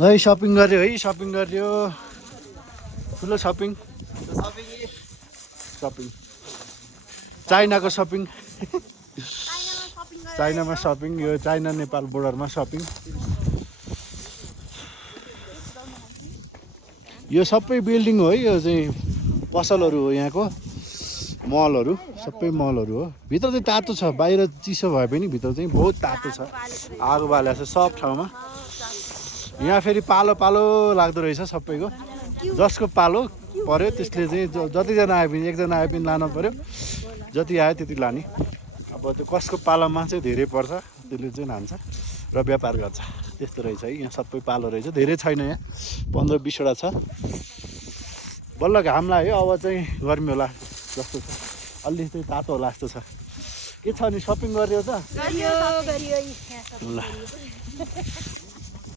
है सपिङ गर्यो है सपिङ गर्यो ठुलो सपिङ सपिङ चाइनाको सपिङ चाइनामा सपिङ यो चाइना नेपाल बोर्डरमा सपिङ यो सबै बिल्डिङ हो है यो चाहिँ पसलहरू हो यहाँको मलहरू सबै मलहरू हो भित्र चाहिँ तातो छ बाहिर चिसो भए पनि भित्र चाहिँ बहुत तातो छ आगो बालेको छ सब ठाउँमा यहाँ फेरि पालो पालो लाग्दो रहेछ सबैको जसको पालो पर्यो त्यसले चाहिँ जतिजना आयो भने एकजना आयो पनि लानु पर्यो जति आयो त्यति लाने अब त्यो कसको पालोमा चाहिँ धेरै पर्छ त्यसले चाहिँ लान्छ र व्यापार गर्छ त्यस्तो रहेछ है यहाँ सबै पालो रहेछ धेरै छैन यहाँ 15-20वटा छ बल्ल घाम लाग्यो अब चाहिँ गर्मी होला जस्तो छ अलि चाहिँ तातो होला जस्तो छ के छ नि सपिङ गरियो त गरियो ल